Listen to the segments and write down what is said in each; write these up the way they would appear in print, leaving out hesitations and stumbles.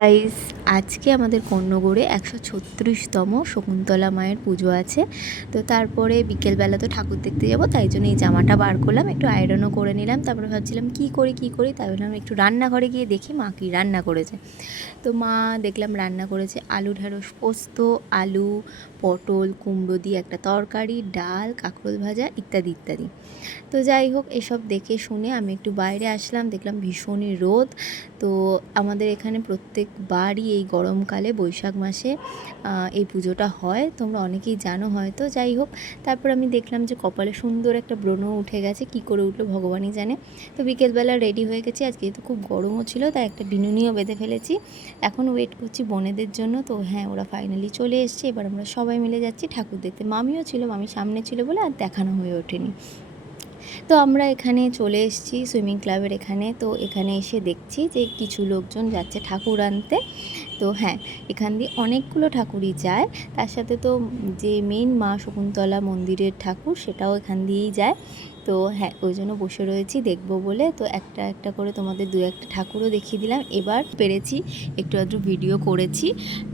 Guys, আজকে আমাদের কর্ণগড়ে 136তম শকুন্তলা মায়ের পুজো আছে। তো তারপরে বিকেলবেলা তো ঠাকুর দেখতে যাব, তাই জন্য এই জামাটা বার করলাম, একটু আয়রনও করে নিলাম। তারপরে ভাবছিলাম কি করি, তাই ভাবলাম একটু রান্নাঘরে গিয়ে দেখি মা কী রান্না করেছে। তো মা দেখলাম রান্না করেছে আলু ঢ্যাঁড়স পোস্ত, আলু পটল কুমড়ো দিয়ে একটা তরকারি, ডাল, কাঁকরোল ভাজা ইত্যাদি ইত্যাদি। তো যাই হোক, এসব দেখে শুনে আমি একটু বাইরে আসলাম, দেখলাম ভীষণই রোদ। তো আমাদের এখানে প্রত্যেকবারই এই গরমকালে বৈশাখ মাসে এই পুজোটা হয়, তোমরা অনেকেই জানো হয়তো। যাই হোক, তারপর আমি দেখলাম যে কপালে সুন্দর একটা ব্রণ উঠে গেছে, কি করে উঠলো ভগবানই জানে। তো বিকেলবেলা রেডি হয়ে গেছি, আজকে তো খুব গরমও ছিল, তাই একটা বিনুনিও বেঁধে ফেলেছি। এখন ওয়েট করছি বোনেদের জন্য। তো হ্যাঁ, ওরা ফাইনালি চলে এসছে, এবার আমরা সবাই মিলে যাচ্ছি ঠাকুর দেখতে। মামিও ছিল, মামি সামনে ছিল বলে আর দেখানো হয়ে ওঠেনি। তো আমরা এখানে চলে এসেছি সুইমিং ক্লাবের এখানে। তো এখানে এসে দেখছি যে কিছু লোকজন যাচ্ছে ঠাকুর আনতে। তো হ্যাঁ, এখান দিয়ে অনেকগুলো ঠাকুরই যায়, তার সাথে তো যে মেইন মা শকুন্তলা মন্দিরের ঠাকুর সেটাও এখান দিয়েই যায়। তো হ্যাঁ, ওই জন্য বসে রয়েছি দেখবো বলে। তো একটা একটা করে তোমাদের দু একটা ঠাকুরও দেখিয়ে দিলাম, এবার পেরেছি একটু আধটু ভিডিও করেছি।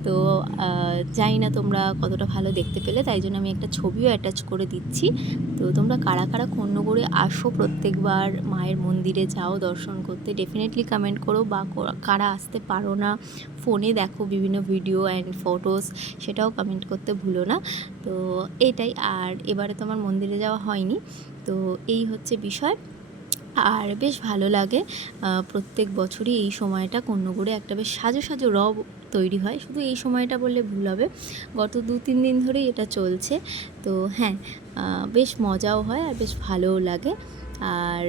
তো জানি না তোমরা কতটা ভালো দেখতে পেলে, তাই জন্য আমি একটা ছবিও অ্যাটাচ করে দিচ্ছি। তো তোমরা কারা কারা কর্ণগড়ে আসো, প্রত্যেকবার মায়ের মন্দিরে যাও দর্শন করতে, ডেফিনেটলি কমেন্ট করো। বা কারা আসতে পারো না, ফোনে দেখো বিভিন্ন ভিডিও অ্যান্ড ফটোস, সেটাও কমেন্ট করতে ভুলো না। তো এটাই। আর এবারে তো আমার মন্দিরে যাওয়া হয়নি, তো এই হচ্ছে বিষয়। আর বেশ ভালো লাগে, প্রত্যেক বছরই এই সময়টা কর্ণগড়ে একটা বেশ সাজো সাজো রব তৈরি হয়। শুধু এই সময়টা বললে ভুল হবে, গত 2-3 দিন ধরেই এটা চলছে। তো হ্যাঁ, বেশ মজাও হয় আর বেশ ভালোও লাগে। আর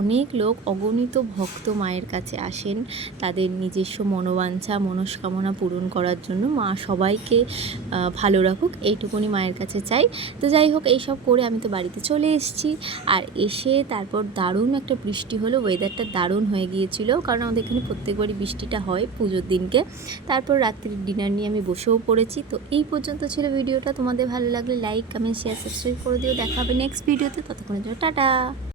অনেক লোক, অগণিত ভক্ত মায়ের কাছে আসেন তাদের নিজস্ব মনোবাঞ্ছা মনস্কামনা পূরণ করার জন্য। মা সবাইকে ভালো রাখুক, এইটুকুনি মায়ের কাছে চাই। তো যাই হোক, এইসব করে আমি তো বাড়িতে চলে এসেছি। আর এসে তারপর দারুণ একটা বৃষ্টি হলো, ওয়েদারটা দারুণ হয়ে গিয়েছিল, কারণ আমাদের এখানে প্রত্যেকবারই বৃষ্টিটা হয় পুজোর দিনকে। তারপর রাত্রির ডিনার নিয়ে আমি বসেও পড়েছি। তো এই পর্যন্ত ছিল ভিডিওটা। তোমাদের ভালো লাগলে লাইক কমেন্ট শেয়ার সাবস্ক্রাইব করে দিও। দেখা হবে নেক্সট ভিডিওতে, ততক্ষণের জন্য টাটা।